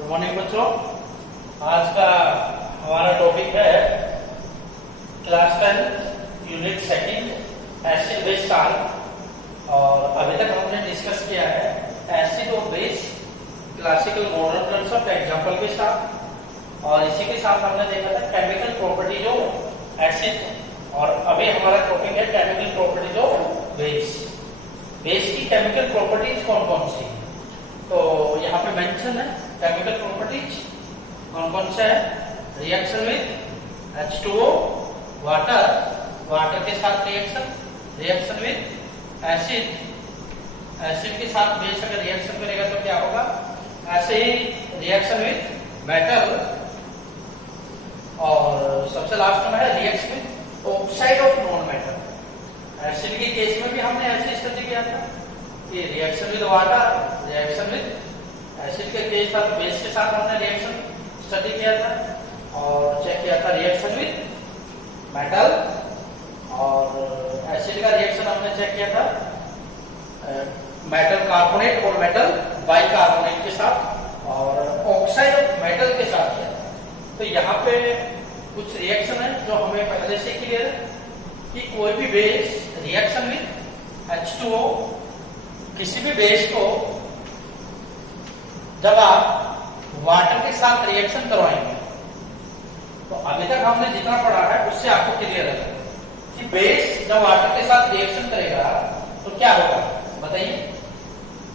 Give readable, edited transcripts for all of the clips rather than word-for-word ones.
Good morning बच्चों। आज का हमारा टॉपिक है class 10 unit second acid base salt. और अभी तक हमने डिस्कस किया है एसिड और base classical modern concept example के साथ, और इसी के साथ हमने देखा था केमिकल प्रॉपर्टीज ऑफ एसिड। और अभी हमारा टॉपिक है chemical properties of base. Base की केमिकल प्रॉपर्टीज कौन कौन सी, तो यहाँ पे मेंशन है केमिकल प्रॉपर्टीज कौन कौन से है। Reaction with H2O, water, water के साथ रिएक्शन विद एसिड, एसिड के साथ बेस अगर रिएक्शन करेगा तो क्या होगा। ऐसे ही रिएक्शन विद मेटल, और सबसे लास्ट में है reaction with oxide of non metal. Acid के केस में भी हमने ऐसे स्टडी किया था कि reaction with water, reaction with acid के केस था, बेस के साथ हमने रिएक्शन स्टडी किया था और चेक किया था रिएक्शन विद मेटल, और एसिड का रिएक्शन हमने चेक किया था मेटल कार्बोनेट और मेटल बाइकार्बोनेट के साथ, और ऑक्साइड ऑफ मेटल के साथ किया था। तो यहाँ पे कुछ रिएक्शन है जो हमें पहले से क्लियर है कि कोई भी बेस रिएक्शन विद H2O, किसी भी बेस को जब आप वाटर के साथ रिएक्शन करवाएंगे, तो अभी तक हमने जितना पढ़ा है उससे आपको क्लियर है कि बेस जब वाटर के साथ रिएक्शन करेगा तो क्या होगा बताइए।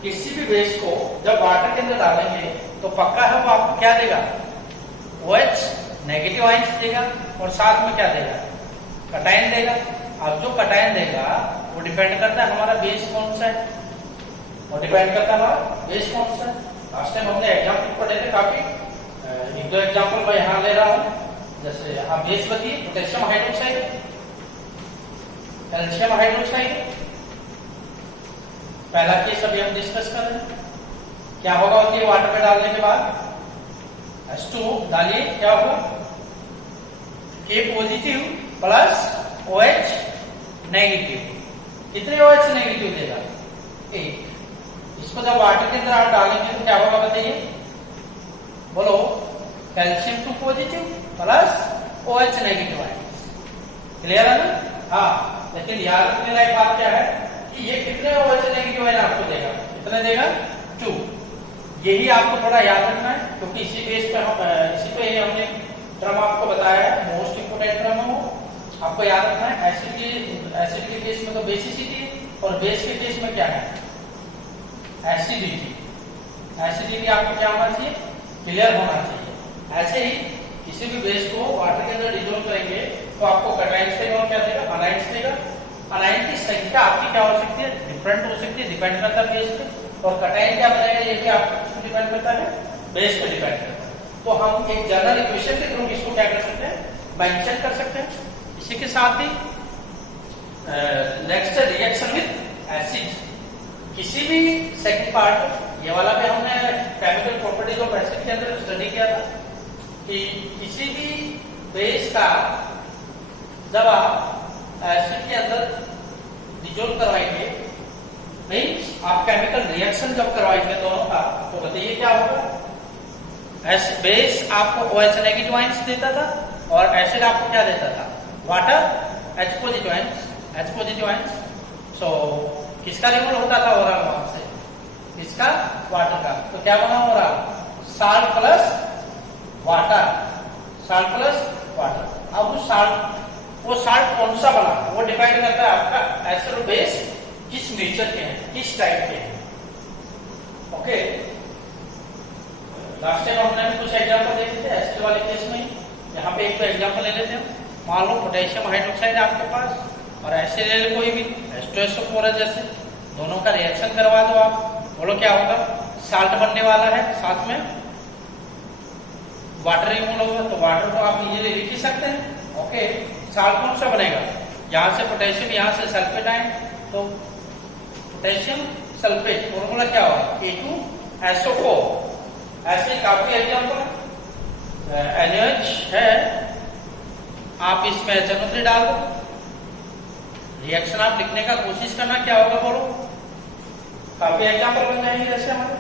किसी भी बेस को जब वाटर के अंदर डालेंगे तो पक्का है वो आपको क्या देगा, OH नेगेटिव आयंस देगा, और साथ में क्या देगा, कटायन देगा। अब जो कटायन देगा वो डिपेंड करता है हमारा बेस कौन सा है, वो डिपेंड करता है हमारा बेस कौन सा है। लास्ट टाइम हमने एग्जाम्पल पढ़े थे काफी, एक दो एग्जाम्पल मैं यहाँ ले रहा हूँ। जैसे यहाँ बेस बताइए पोटेशियम हाइड्रोक्साइड, कैल्शियम हाइड्रोक्साइड, पहला केस अभी हम डिस्कस कर रहे हैं। क्या होगा उसके वाटर में डालने के बाद H2O डालिए, क्या होगा K positive plus OH negative. कितने OH नेगेटिव देगा, एक। इसको जब वाटर के अंदर आप डालेंगे तो क्या होगा बताइए, बोलो, calcium 2 positive plus OH negative ions. Clear है ना। हाँ, लेकिन याद रखने लायक बात क्या है कि ये कितने OH नेगेटिव आयन आपको देगा, कितने देगा, 2। यही आपको थोड़ा याद रखना है, क्योंकि इसी बेस पे इसी पे हमने ड्रम आपको बताया है, मोस्ट इंपोर्टेंट ड्रम है वो आपको याद रखना है। एसिड के केस में तो बेसिसिटी, और बेस के केस में क्या है, एसिडिटी। एसिडिटी आपको क्या होना चाहिए, क्लियर होना चाहिए। ऐसे ही किसी भी बेस को वाटर के अंदर डिजोल्व करेंगे तो आपको कटायंस देगा और क्या देगा, अनायंस देगा। अनायन की संख्या आपकी क्या हो सकती है, डिफरेंट हो सकती है, डिपेंड करता है बेस पे। और कटायन क्या बनेगा ये भी आपको डिपेंड करता है, बेस पे डिपेंड करता है। तो हम एक जनरल इक्वेशन के थ्रू इसको क्या कर सकते हैं, मेंशन कर सकते हैं। इसी के साथ ही नेक्स्ट है रिएक्शन विद एसिड। किसी भी सेकंड पार्ट, ये वाला भी हमने केमिकल प्रॉपर्टीज ऑफ एसिड के अंदर स्टडी किया था कि किसी भी बेस का जब आप एसिड के अंदर डिजोल्व करवाएंगे, मीन्स आप केमिकल रिएक्शन जब करवाएंगे दोनों का, तो बताइए क्या होगा। बेस आपको OH नेगेटिव आयंस देता था और एसिड आपको क्या देता था, वाटर H पॉजिटिव आयंस। सो किसका लेवल होता था ओवरऑल वहां से, किसका, वाटर का। तो क्या बना overall, salt plus water, salt plus water. अब वो साल्ट कौन सा बना, वो डिपेंड करता है आपका एसिड और बेस किस नेचर के हैं, किस टाइप के हैं। ओके, लास्ट टाइम हमने कुछ एग्जांपल देखे थे एसिड वाले केस में। यहाँ पे एक तो एग्जांपल ले लेते हैं। मान लो पोटेशियम हाइड्रोक्साइड आपके पास और एसिड ले लो कोई भी, H2SO4 जैसे, दोनों का रिएक्शन करवा दो आप, बोलो क्या होगा, साल्ट बनने वाला है, साथ में वाटर रिमूव होगा, तो वाटर को आप ये लिख ही सकते हैं। ओके, साल्ट कौन सा बनेगा, यहाँ से पोटेशियम, यहाँ से सल्फेट आए, तो पोटेशियम सल्फेट, फॉर्मूला क्या होगा, K2SO4। ऐसे काफी एग्जाम्पल NaOH है, आप इसमें HNO3 डाल दो, रिएक्शन आप लिखने का कोशिश करना, क्या होगा बोलो, काफी एग्जाम्पल बन जाएंगे जैसे हमारे।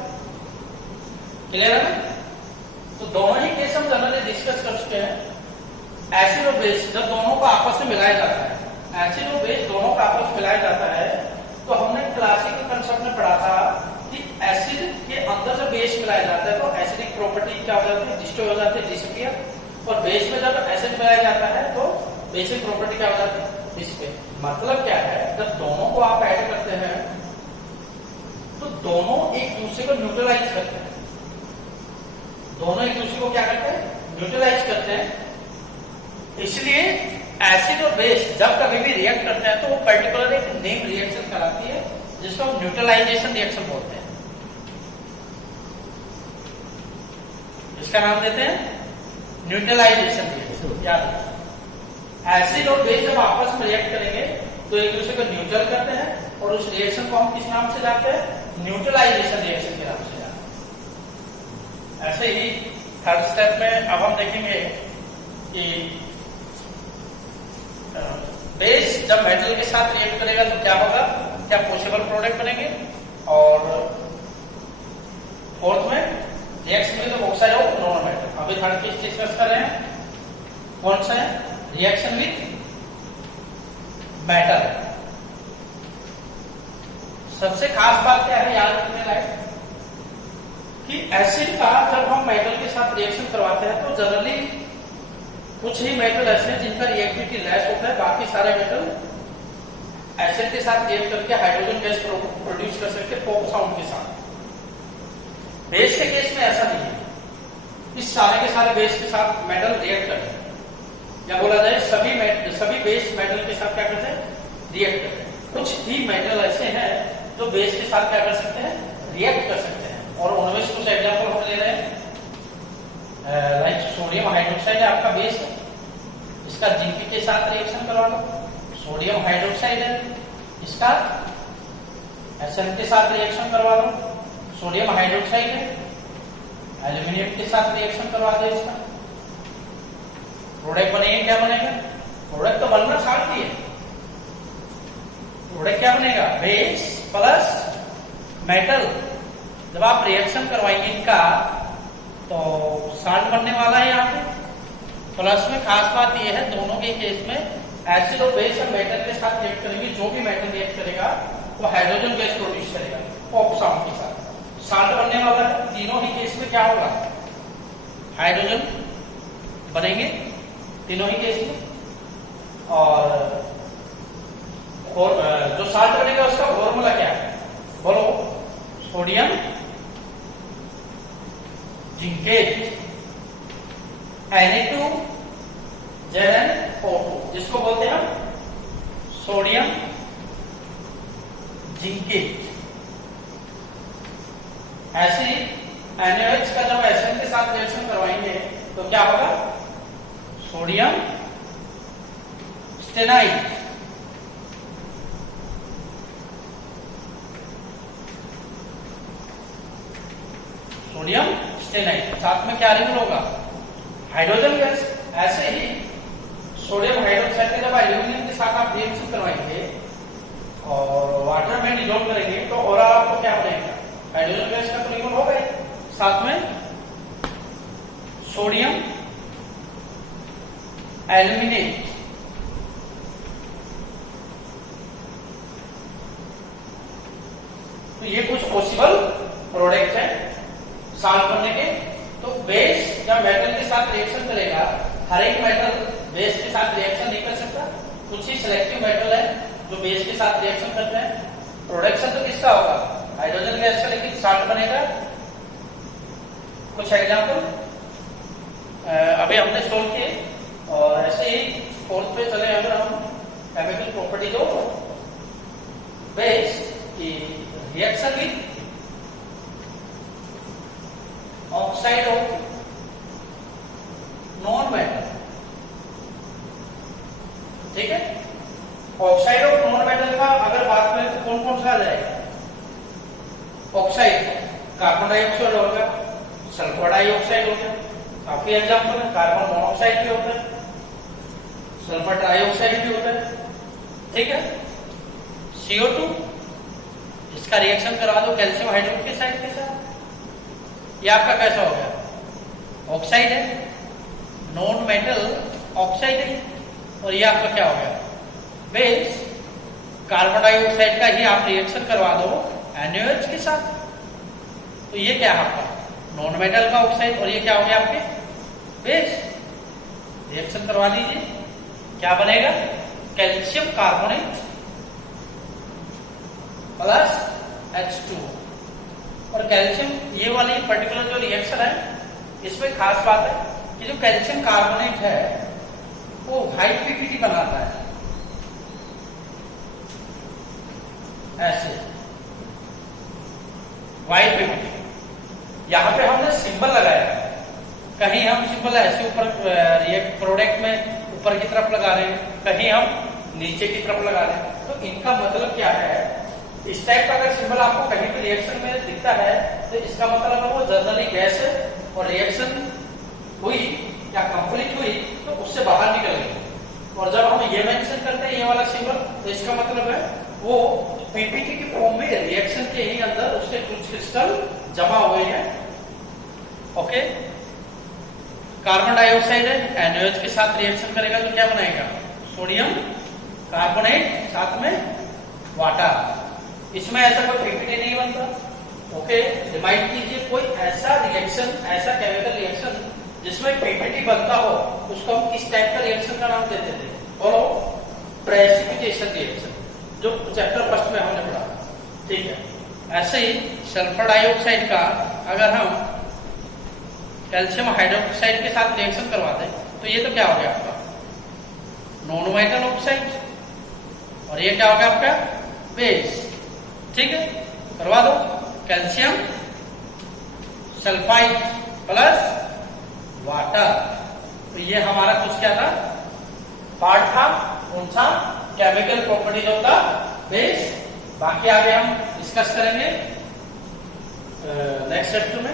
क्लियर है ना। तो दोनों ही केस हम जनरली डिस्कस कर चुके हैं। एसिड और बेस जब दोनों को आपस में मिलाया जाता है, एसिड और बेस दोनों को आपस में मिलाया जाता है, तो हमने क्लासिकल कंसेप्ट में पढ़ा था कि एसिड के अंदर जब बेस मिलाया जाता है तो एसिडिक प्रॉपर्टी क्या हो जाती है, डिस्ट्रॉय हो जाती है, डिसअपीयर। और बेस में जब एसिड मिलाया जाता है तो बेसिक प्रॉपर्टी क्या हो जाती है, डिसअपीयर। मतलब क्या है, जब दोनों को आप ऐड करते हैं तो दोनों एक दूसरे को न्यूट्रलाइज करते हैं, दोनों एक दूसरे को क्या करते हैं, न्यूट्रलाइज करते हैं। इसलिए एसिड और बेस जब कभी भी रिएक्ट करते हैं तो वो पर्टिकुलर एक नेम रिएक्शन कराती है जिसको हम न्यूट्रलाइजेशन रिएक्शन बोलते हैं। इसका नाम देते हैं न्यूट्रलाइजेशन रिएक्शन। याद रखिए, एसिड और बेस जब आपस में रिएक्ट करेंगे तो एक दूसरे को न्यूट्रल करते हैं और उस रिएक्शन को हम किस नाम से जानते हैं, न्यूट्रलाइजेशन रिएक्शन के नाम से जानते हैं। ऐसे ही थर्ड स्टेप में अब हम देखेंगे कि बेस जब मेटल के साथ रिएक्ट करेगा तो क्या होगा, क्या पॉसिबल प्रोडक्ट बनेंगे। और फोर्थ में reaction with oxide of non metal. अभी थर्ड केस डिस्कस कर रहे हैं, कौन सा है, रिएक्शन विद मेटल। सबसे खास बात क्या है याद रखने लायक कि एसिड का जब हम मेटल के साथ रिएक्शन करवाते हैं तो जनरली कुछ ही मेटल ऐसे हैं जिनका रिएक्टिविटी लेस होता है, बाकी सारे मेटल एसिड के साथ रिएक्ट करके हाइड्रोजन गैस प्रोड्यूस कर सकते हैं पॉप साउंड के साथ। बेस के केस में ऐसा नहीं है, इस सारे के सारे बेस के साथ मेटल रिएक्ट करते हैं, या बोला जाए सभी बेस मेटल के साथ क्या करते हैं, रिएक्ट करते हैं। कुछ ही मेटल ऐसे हैं जो बेस के साथ क्या कर सकते हैं, रिएक्ट कर सकते हैं। और उनमें से कुछ एग्जाम्पल हम ले रहे हैं, लाइक सोडियम हाइड्रोक्साइड है आपका बेस है, इसका जिंक के साथ रिएक्शन करवा लो, सोडियम हाइड्रोक्साइड है, इसका एसएन के साथ रिएक्शन करवा लो, सोडियम हाइड्रोक्साइड है, एल्यूमिनियम के साथ रिएक्शन करवा दो, इसका प्रोडक्ट बनेगा, क्या बनेगा, प्रोडक्ट तो बनना साथ ही है, प्रोडक्ट क्या बनेगा, बेस प्लस मेटल। जब आप रिएक्शन करवाएंगे इनका तो साल्ट बनने वाला है यहाँ पे। प्लस में खास बात यह है, दोनों के केस में एसिड और बेस और मेटल के साथ रिएक्ट करेंगे, जो भी मेटल रिएक्ट करेगा वो हाइड्रोजन गैस प्रोड्यूस करेगा पॉप साउंड के साथ, साल्ट बनने वाला है। तीनों ही केस में क्या होगा, हाइड्रोजन बनेंगे तीनों ही केस में। और जो साल्ट बनेगा उसका फॉर्मूला क्या है, बोलो, सोडियम जिंकेट Na2Zn O2, जिसको बोलते हैं हम सोडियम जिंकेट। ऐसे NaOH का जब एसिड के साथ रिएक्शन करवाएंगे तो क्या होगा, सोडियम स्टेनाइट। सोडियम स्टेनाइट, साथ में क्या रिमूव होगा, हाइड्रोजन गैस। ऐसे ही सोडियम हाइड्रोक्साइड के जब एल्यूमिनियम के साथ आप रिएक्शन करवाएंगे और वाटर में डिसॉल्व करेंगे तो और आपको क्या बनेगा, हाइड्रोजन गैस का तो रिमूव होगा ही, साथ में सोडियम एल्यूमिनेट। तो ये कुछ पॉसिबल प्रोडक्ट है साल्ट बनने के। तो बेस जब मेटल के साथ रिएक्शन करेगा, हर एक मेटल बेस के साथ रिएक्शन नहीं कर सकता, कुछ ही सिलेक्टिव मेटल है जो बेस के साथ रिएक्शन करते हैं। प्रोडक्शन तो किसका होगा, हाइड्रोजन गैस का, लेकिन साल्ट बनेगा। कुछ एग्जाम्पल अभी हमने सोल्व किए। और ऐसे ही फोर्थ पे चले अगर हम, केमिकल प्रॉपर्टी जो बेस की reaction with oxide of non metal, ठीक है। ऑक्साइड ऑफ नॉन मेटल का अगर बात करें तो कौन कौन सा आ जाएगा, ऑक्साइड, कार्बन डाइऑक्साइड होगा, सल्फर डाइऑक्साइड होगा, काफी एग्जाम्पल है। कार्बन मोनोऑक्साइड भी होता है, सल्फर ट्राइऑक्साइड भी होता है, ठीक है। CO2, इसका रिएक्शन करवा दो कैल्शियम हाइड्रोक्साइड के साथ, ये आपका कैसा हो गया, ऑक्साइड है, नॉन मेटल ऑक्साइड है, और ये आपका क्या हो गया बेस। कार्बन डाइऑक्साइड का ही आप रिएक्शन करवा दो NaOH के साथ, तो ये क्या है आपका नॉन मेटल का ऑक्साइड, और ये क्या हो गया आपके बेस। रिएक्शन करवा दीजिए, क्या बनेगा कैल्शियम कार्बोनेट प्लस H2O। और कैल्शियम, ये वाली पर्टिकुलर जो रिएक्शन है इसमें खास बात है कि जो कैल्शियम कार्बोनेट है वो हाई पीपीटी बनाता है ऐसे वाइट पीपीटी। यहां पे हमने सिंबल लगाया है, कहीं हम सिंबल ऐसे ऊपर प्रोडक्ट में ऊपर की तरफ लगा रहे हैं, कहीं हम नीचे की तरफ लगा रहे हैं। तो इनका मतलब क्या है, इस टाइप का अगर सिंबल आपको कहीं भी रिएक्शन में दिखता है तो इसका मतलब है वो जनरली गैस है और रिएक्शन हुई या कंप्लीट हुई तो उससे बाहर निकल गई। और जब हम ये मेंशन करते हैं ये वाला सिंबल, तो इसका मतलब है वो पीपीटी की फॉर्म में रिएक्शन के ही अंदर उसके कुछ क्रिस्टल जमा हुए हैं। ओके, कार्बन डाइऑक्साइड है, NaOH के साथ रिएक्शन करेगा तो क्या बनाएगा सोडियम कार्बोनेट साथ में वाटर। इसमें ऐसा कोई पीपीटी नहीं बनता। ओके, रिमाइंड कीजिए कोई ऐसा रिएक्शन, ऐसा केमिकल रिएक्शन जिसमें पीपीटी बनता हो उसको हम किस टाइप का रिएक्शन का नाम देते थे, और प्रेसिपिटेशन रिएक्शन, जो चैप्टर फर्स्ट में हमने पढ़ा। ठीक है, ऐसे ही सल्फर डाइऑक्साइड का अगर हम कैल्शियम हाइड्रोक्साइड के साथ रिएक्शन करवाते तो ये तो क्या हो गया आपका नॉन मेटल ऑक्साइड, और ये क्या हो गया आपका बेस। ठीक है, करवा दो कैल्शियम सल्फाइड प्लस वाटर। तो ये हमारा कुछ क्या था पार्ट था, कौन सा chemical properties of the base. बाकी आगे हम डिस्कस करेंगे नेक्स्ट चैप्टर में।